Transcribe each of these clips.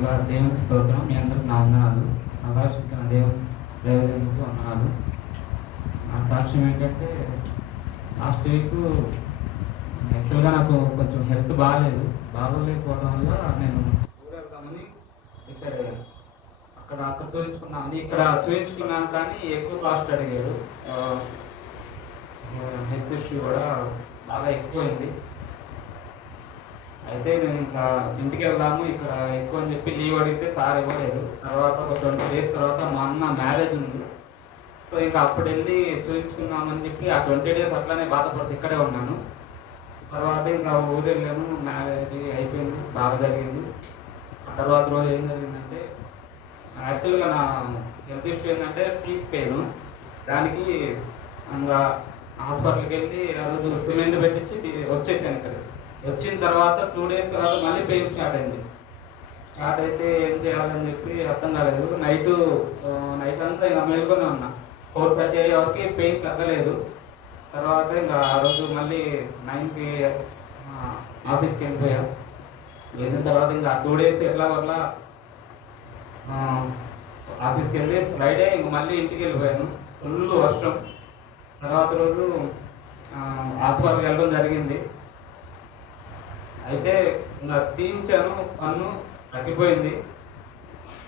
ముందుగా దేవునికి స్తోత్రం. మీ అందరికి నా వందనాలు. ఆకాశిస్తున్న దేవునికి వందనాలు. నా సాక్ష్యం ఏంటంటే, లాస్ట్ వీక్ యాక్చువల్గా నాకు కొంచెం హెల్త్ బాగోలేకపోవడం వల్ల నేను ఊరు వెళ్దామని అక్కడ చూపించుకున్నామని ఇక్కడ చూపించుకున్నాను. కానీ ఎక్కువ కాస్ట్ అడిగారు. హెల్త్ ఇష్యూ కూడా బాగా ఎక్కువైంది. అయితే నేను ఇంకా ఇంటికి వెళ్దాము, ఇక్కడ ఎక్కువ అని చెప్పి లీవ్ అడిగితే సార్ ఇవ్వలేదు. తర్వాత ఒక 20 days తర్వాత మా అన్న మ్యారేజ్ ఉంది. సో ఇంకా అప్పుడు వెళ్ళి చూపించుకుందామని చెప్పి ఆ 20 days అట్లానే బాధపడుతూ ఇక్కడే ఉన్నాను. తర్వాత ఇంకా ఊరు వెళ్ళాను, మ్యారేజ్ అయిపోయింది, బాగా జరిగింది. ఆ తర్వాత రోజు ఏం జరిగిందంటే, యాక్చువల్గా నా హెల్త్ ఇష్యూ ఏంటంటే టీత్ పెయిన్. దానికి ఇంకా హాస్పిటల్కి వెళ్ళి ఆ రోజు సిమెంట్ పెట్టించి వచ్చేసాను. ఇక్కడ వచ్చిన తర్వాత 2 days తర్వాత మళ్ళీ పెయిన్ స్టార్ట్ అయింది. స్టార్ట్ అయితే ఏం చేయాలని చెప్పి అర్థం కాలేదు. నైట్ అంతా ఇంకా మేల్కొని ఉన్నా. 4:30 అయ్యే వరకు పెయిన్ తగ్గలేదు. తర్వాత ఇంకా ఆ రోజు మళ్ళీ 9కి ఆఫీస్కి వెళ్ళిపోయాం. వెళ్ళిన తర్వాత ఇంకా 2 days ఎట్లా వల్ల ఆఫీస్కి వెళ్ళి ఫ్రైడే ఇంక మళ్ళీ ఇంటికి వెళ్ళిపోయాను. ఫుల్ వర్షం. తర్వాత రోజు హాస్పిటల్కి వెళ్ళడం జరిగింది. అయితే ఇంకా తీయించాను, పన్ను తగ్గిపోయింది.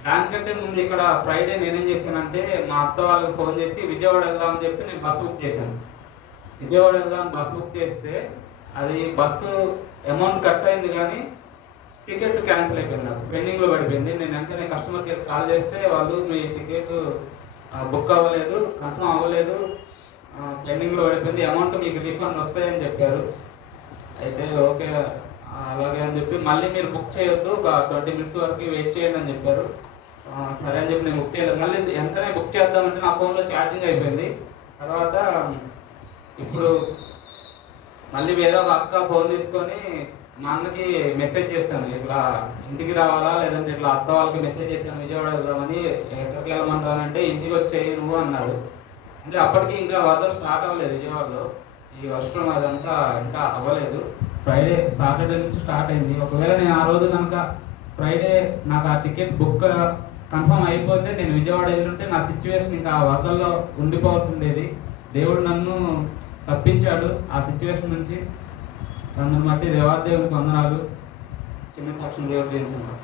దానికంటే ముందు ఇక్కడ ఫ్రైడే నేనేం చేశానంటే, మా అత్త వాళ్ళకి ఫోన్ చేసి విజయవాడ వెళ్దామని చెప్పి నేను బస్సు బుక్ చేశాను. విజయవాడ వెళ్దామని బస్సు బుక్ చేస్తే అది బస్సు అమౌంట్ కట్ అయింది, కానీ టికెట్ క్యాన్సిల్ అయిపోయింది. నాకు పెండింగ్లో పడిపోయింది. నేను వెంటనే కస్టమర్ కేర్ కాల్ చేస్తే వాళ్ళు మీ టికెట్ బుక్ అవ్వలేదు, కన్ఫర్మ్ అవ్వలేదు, పెండింగ్లో పడిపోయింది, అమౌంట్ మీకు రీఫండ్ వస్తాయని చెప్పారు. అయితే ఓకే అలాగే అని చెప్పి మళ్ళీ మీరు బుక్ చేయొద్దు, ఒక 20 minutes వరకు వెయిట్ చేయండి అని చెప్పారు. సరే అని చెప్పి నేను బుక్ చేయలేదు. మళ్ళీ వెంటనే బుక్ చేద్దామంటే నా ఫోన్లో ఛార్జింగ్ అయిపోయింది. తర్వాత ఇప్పుడు మళ్ళీ వేరే ఒక అక్క ఫోన్ తీసుకొని మా అన్నకి మెసేజ్ చేశాను, ఇట్లా ఇంటికి రావాలా లేదంటే ఇట్లా అత్త వాళ్ళకి మెసేజ్ చేశాను విజయవాడ వెళ్దామని. ఎక్కడికి వెళ్ళమంటానంటే ఇంటికి వచ్చేయి నువ్వు అన్నారు. అంటే అప్పటికి ఇంకా వరదలు స్టార్ట్ అవ్వలేదు విజయవాడలో. ఈ వర్షం అదంతా ఇంకా అవ్వలేదు. ఫ్రైడే సాటర్డే నుంచి స్టార్ట్ అయింది. ఒకవేళ నేను ఆ రోజు కనుక ఫ్రైడే నాకు ఆ టికెట్ బుక్ కన్ఫర్మ్ అయిపోతే నేను విజయవాడ వెళ్ళుంటే నా సిచ్యువేషన్ ఇంకా ఆ వరదల్లో ఉండిపోవాల్సి ఉండేది. దేవుడు నన్ను తప్పించాడు ఆ సిచ్యువేషన్ నుంచి. అందుని బట్టి దేవాదేవునికి వందనాలు. చిన్న సాక్ష్యం దేవుడు చేయించున్నాను.